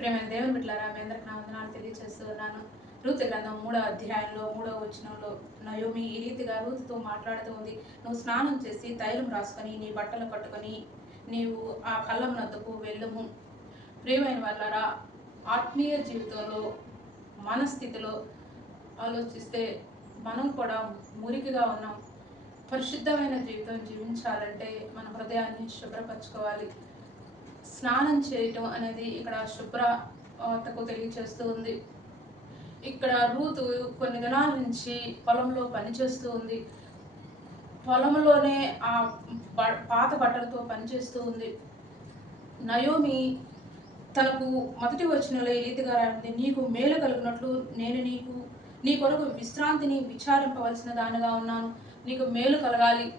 ప్రేమ దేవుని బిడ్డలారా? మీ అందరికి నా వందనాలు తెలియజేస్తున్నాను రూతు గ్రంథం మూడో అధ్యాయంలో మూడో వచనంలో నయోమి ఈ రీతిగా రూతుతో మాట్లాడుతూ ఉంది. నువ్వు స్నానం చేసి తైలం రాసుకొని నీ బట్టలు కట్టుకొని నీవు ఆ కళ్ళం నద్దకు వెళ్ళము. ప్రియమైన వాళ్ళారా ఆత్మీయ జీవితంలో మనస్థితిలో ఆలోచిస్తే మనం కూడా మురికిగా ఉన్నాం. పరిశుద్ధమైన జీవితం జీవించాలంటే మన హృదయాన్ని శుభ్రపరచుకోవాలి. స్నానం చేయటం అనేది ఇక్కడ శుభ్రతకు తెలియచేస్తూ ఉంది. ఇక్కడ రూతు కొన్ని దినాల నుంచి పొలంలో పనిచేస్తూ ఉంది. పొలంలోనే ఆ బ- పాత బట్టలతో పనిచేస్తూ ఉంది. నయోమి తనకు మొదటి వచ్చినలో ఈ రీతిగా రాయింది నీకు మేలు కలిగినట్లు నేను నీకు నీ కొరకు విశ్రాంతిని విచారింపవలసిన దానిగా ఉన్నాను. నీకు మేలు కలగాలి.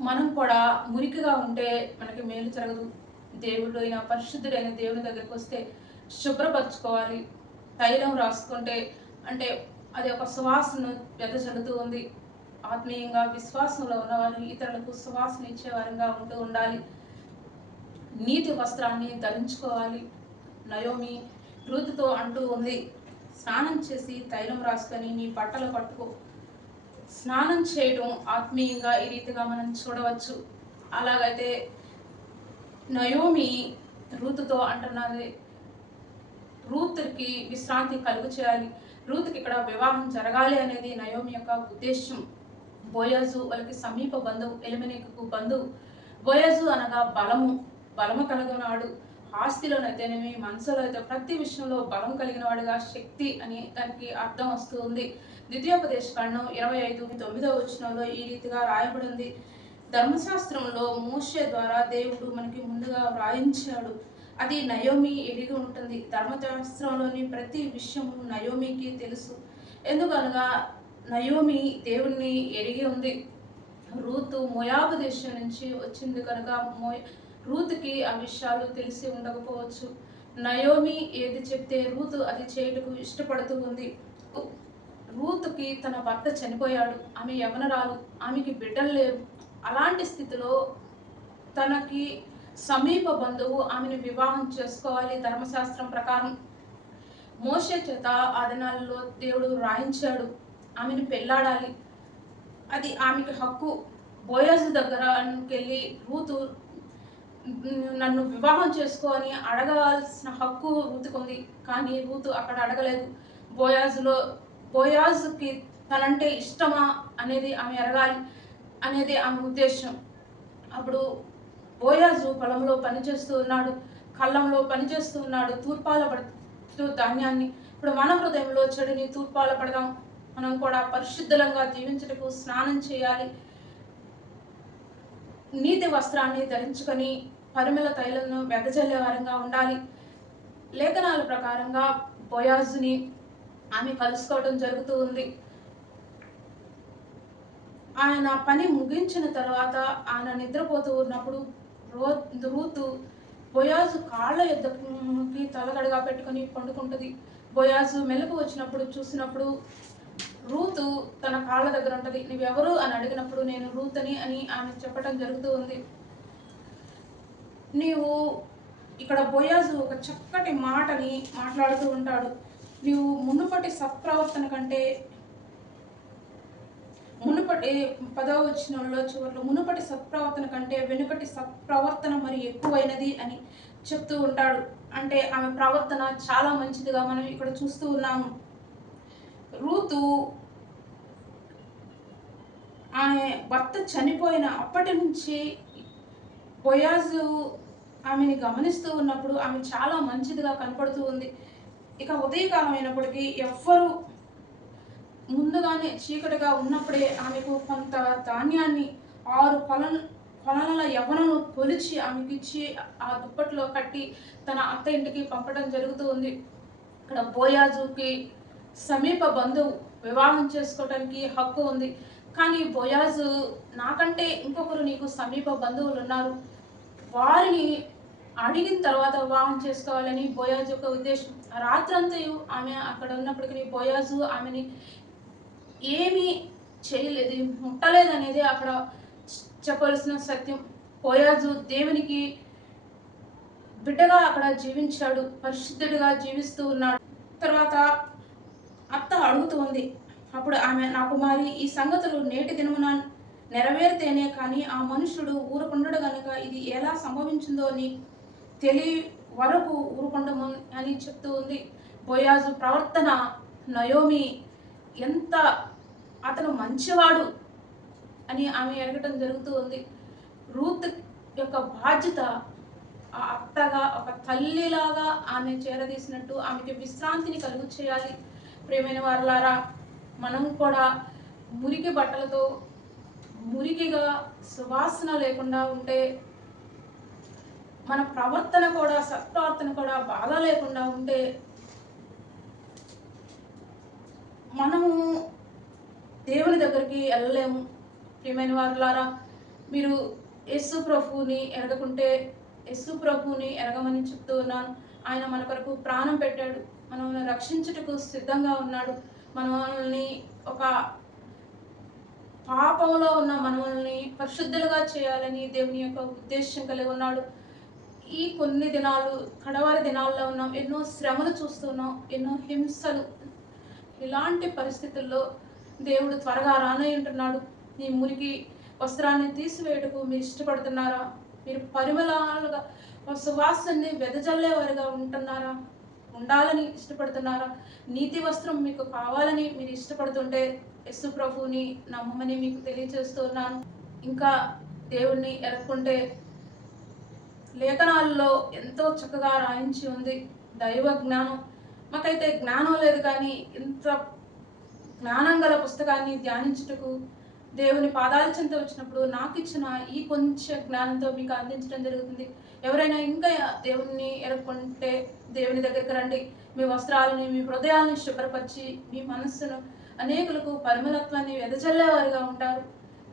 మనం కూడా మురికిగా ఉంటే మనకి మేలు జరగదు. దేవుడు అయిన పరిశుద్ధుడైన దేవుని దగ్గరికి వస్తే శుభ్రపరచుకోవాలి. తైలం రాసుకుంటే అంటే అది ఒక సువాసన వెదజల్లుతూ ఉంది. ఆత్మీయంగా విశ్వాసంలో ఉన్నవారు ఇతరులకు సువాసన ఇచ్చేవారంగా ఉంటూ ఉండాలి. నీతి వస్త్రాన్ని ధరించుకోవాలి. నయోమి రుతుతో అంటూ ఉంది స్నానం చేసి తైలం రాసుకొని నీ బట్టలు పట్టుకో స్నానం చేయటం ఆత్మీయంగా ఈ రీతిగా మనం చూడవచ్చు. అలాగైతే నయోమి రూతుతో అంటున్నది. రూతుకి విశ్రాంతి కలుగు చేయాలి. రూతుకి ఇక్కడ వివాహం జరగాలి అనేది నయోమి యొక్క ఉద్దేశం బోయాజు వాళ్ళకి సమీప బంధువు ఎలిమినేకు బంధువు. బోయాజు అనగా బలము బలము కలిగినవాడు. ఆస్తిలోనైతేనేమి మనసులో అయితే ప్రతి విషయంలో బలం కలిగిన వాడుగా శక్తి అని దానికి అర్థం వస్తుంది ద్వితీయోపదేశ కాండం ఇరవై ఐదు తొమ్మిదవ వచనంలో ఈ రీతిగా రాయబడి ఉంది ధర్మశాస్త్రంలో మోషే ద్వారా దేవుడు మనకి ముందుగా వ్రాయించాడు. అది నయోమి ఎరిగి ఉంటుంది. ధర్మశాస్త్రంలోని ప్రతి విషయము నయోమికి తెలుసు. ఎందుకనగా నయోమి దేవుణ్ణి ఎరిగి ఉంది. రూతు మొయాబు దేశం నుంచి వచ్చింది కనుక మోయ రూతుకి ఆ విషయాలు తెలిసి ఉండకపోవచ్చు. నయోమి ఏది చెప్తే రూతు అది చేయుటకు ఇష్టపడుతూ ఉంది. రూతుకి తన భర్త చనిపోయాడు. ఆమె యవనరాలు ఆమెకి బిడ్డలు లేవు. అలాంటి స్థితిలో తనకి సమీప బంధువు ఆమెను వివాహం చేసుకోవాలి ధర్మశాస్త్రం ప్రకారం. మోషే చేత ఆ దినాల్లో దేవుడు రాయించాడు. ఆమెను పెళ్ళాడాలి అది ఆమెకి హక్కు. బోయాజు దగ్గరకి వెళ్ళి రూతు నన్ను వివాహం చేసుకొని అని అడగాల్సిన హక్కు రూతుకుంది. కానీ రూతు అక్కడ అడగలేదు. బోయాజులో బోయాజ్కి తనంటే ఇష్టమా అనేది ఆమె ఎరగాలి అనేది ఆమె ఉద్దేశం. అప్పుడు బోయాజు పొలంలో పనిచేస్తూ ఉన్నాడు కళ్ళంలో పనిచేస్తూ ఉన్నాడు తూర్పాల పడుతూ ధాన్యాన్ని. ఇప్పుడు మన హృదయంలో చెడుని తూర్పాల పడదాం. మనం కూడా పరిశుద్ధంగా జీవించటకు స్నానం చేయాలి. నీతి వస్త్రాన్ని ధరించుకొని పరిమళ తైలను వెదజల్లే వారంగా ఉండాలి. లేఖనాల ప్రకారంగా బోయాజుని ఆమె కలుసుకోవడం జరుగుతూ ఉంది. ఆయన పని ముగించిన తర్వాత ఆయన నిద్రపోతూ ఉన్నప్పుడు రో రూతు బొయాజు కాళ్ళ ఎద్దకి తలగడగా పెట్టుకొని పండుకుంటుంది. బొయాజు మెలకు వచ్చినప్పుడు చూసినప్పుడు రూతు తన కాళ్ళ దగ్గర ఉంటుంది. నువ్వెవరు? అని అడిగినప్పుడు నేను రూతని అని ఆమె చెప్పడం జరుగుతూ ఉంది. నీవు ఇక్కడ బొయాజు ఒక చక్కటి మాటని మాట్లాడుతూ ఉంటాడు. నీవు మునుపటి సత్ప్రవర్తన కంటే మునుపటి పదవ వచనంలో చివరిలో మునుపటి సత్ప్రవర్తన కంటే వెనుకటి సత్ప్రవర్తన మరి ఎక్కువైనది అని చెప్తూ ఉంటాడు. అంటే ఆమె ప్రవర్తన చాలా మంచిదిగా మనం ఇక్కడ చూస్తూ ఉన్నాము. రూతు ఆమె భర్త చనిపోయిన అప్పటి నుంచి బొయాజు ఆమెని గమనిస్తూ ఉన్నప్పుడు ఆమె చాలా మంచిదిగా కనపడుతూ ఉంది. ఇక ఉదయకాలం అయినప్పటికీ ఎవ్వరు ముందుగానే చీకటిగా ఉన్నప్పుడే ఆమెకు కొంత ధాన్యాన్ని ఆరు పొలం పొలాల యవనను కొలిచి ఆమెకి ఇచ్చి ఆ దుప్పట్లో కట్టి తన అత్త ఇంటికి పంపడం జరుగుతూ ఉంది. ఇక్కడ బోయాజుకి సమీప బంధువు వివాహం చేసుకోవడానికి హక్కు ఉంది. కానీ బోయాజు నాకంటే ఇంకొకరు నీకు సమీప బంధువులు ఉన్నారు వారిని అడిగిన తర్వాత వివాహం చేసుకోవాలని బోయాజు యొక్క ఉద్దేశం. రాత్రంతా ఆమె అక్కడ ఉన్నప్పటికీ బోయాజు ఆమెని ఏమీ చేయలేదు ముట్టలేదు అనేది అక్కడ చెప్పవలసిన సత్యం. బోయాజు దేవునికి బిడ్డగా అక్కడ జీవించాడు పరిశుద్ధుడిగా జీవిస్తూ ఉన్నాడు. తర్వాత అత్త అడుగుతూ ఉంది అప్పుడు ఆమె నా కుమారి ఈ సంగతులు నేటి దినమున నెరవేరితేనే కానీ ఆ మనుషుడు ఊరకుండడు గనుక ఇది ఎలా సంభవించిందో నీ తెలి వరకు ఊరుకుండము అని చెప్తూ ఉంది. బోయాజు ప్రవర్తన నయోమి ఎంత అతను మంచివాడు అని ఆమె ఎరగటం జరుగుతూ ఉంది. రూత్ యొక్క బాధ్యత ఆ అత్తగా ఒక తల్లిలాగా ఆమె చేరదీసినట్టు ఆమెకి విశ్రాంతిని కలుగు చేయాలి ప్రేమైన వారులారా మనం కూడా మురికి బట్టలతో మురికిగా సువాసన లేకుండా ఉంటే మన ప్రవర్తన కూడా సత్ప్రవర్తన కూడా బాధ లేకుండా ఉంటే మనము దేవుని దగ్గరికి వెళ్ళలేము. ప్రియమైన వారులారా మీరు యస్సు ప్రభుని ఎరగకుంటే యస్సు ప్రభుని ఎరగమని చెప్తూ ఉన్నాను. ఆయన మన కొరకు ప్రాణం పెట్టాడు. మనల్ని రక్షించుటకు సిద్ధంగా ఉన్నాడు. మనల్ని ఒక పాపంలో ఉన్న మనల్ని పరిశుద్ధులుగా చేయాలని దేవుని యొక్క ఉద్దేశం కలిగి ఉన్నాడు. ఈ కొన్ని దినాలు కడవారి దినాల్లో ఉన్నాం ఎన్నో శ్రమలు చూస్తున్నాం ఎన్నో హింసలు. ఇలాంటి పరిస్థితుల్లో దేవుడు త్వరగా రానై ఉంటున్నాడు. నీ మురికి వస్త్రాన్ని తీసివేయటకు మీరు ఇష్టపడుతున్నారా? మీరు పరిమళాలుగా సువాసనని వెదజల్లేవారుగా ఉంటున్నారా? ఉండాలని ఇష్టపడుతున్నారా? నీతి వస్త్రం మీకు కావాలని మీరు ఇష్టపడుతుంటే యస్సు ప్రభువుని నమ్మమని మీకు తెలియజేస్తున్నాను. ఇంకా దేవుణ్ణి ఎరక్కుంటే లేఖనాల్లో ఎంతో చక్కగా రాయించి ఉంది. దైవ జ్ఞానం. మాకైతే జ్ఞానం లేదు కానీ ఇంత జ్ఞానం గల పుస్తకాన్ని ధ్యానించుటకు దేవుని పాదాల చెంత వచ్చినప్పుడు నాకు ఇచ్చిన ఈ కొంచెం జ్ఞానంతో మీకు అందించడం జరుగుతుంది. ఎవరైనా ఇంకా దేవుణ్ణి ఎరుక్కుంటే దేవుని దగ్గరికి రండి. మీ వస్త్రాలని మీ హృదయాలను శుభ్రపరిచి మీ మనస్సును అనేకులకు పరిమళత్వాన్ని వెదజల్లేవారుగా ఉంటారు.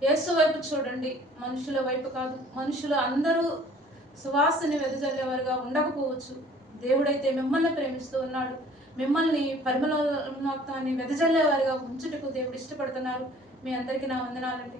యేసు వైపు చూడండి. మనుషుల వైపు కాదు. మనుషులు అందరూ సువాసని వెదజల్లేవారుగా ఉండకపోవచ్చు. దేవుడైతే మిమ్మల్ని ప్రేమిస్తూ ఉన్నాడు. మిమ్మల్ని పరిమళత్వాన్ని వెదజల్లేవారుగా ఉంచుటకు దేవుడు ఇష్టపడుతున్నారు. మీ అందరికీ నా వందనాలండి.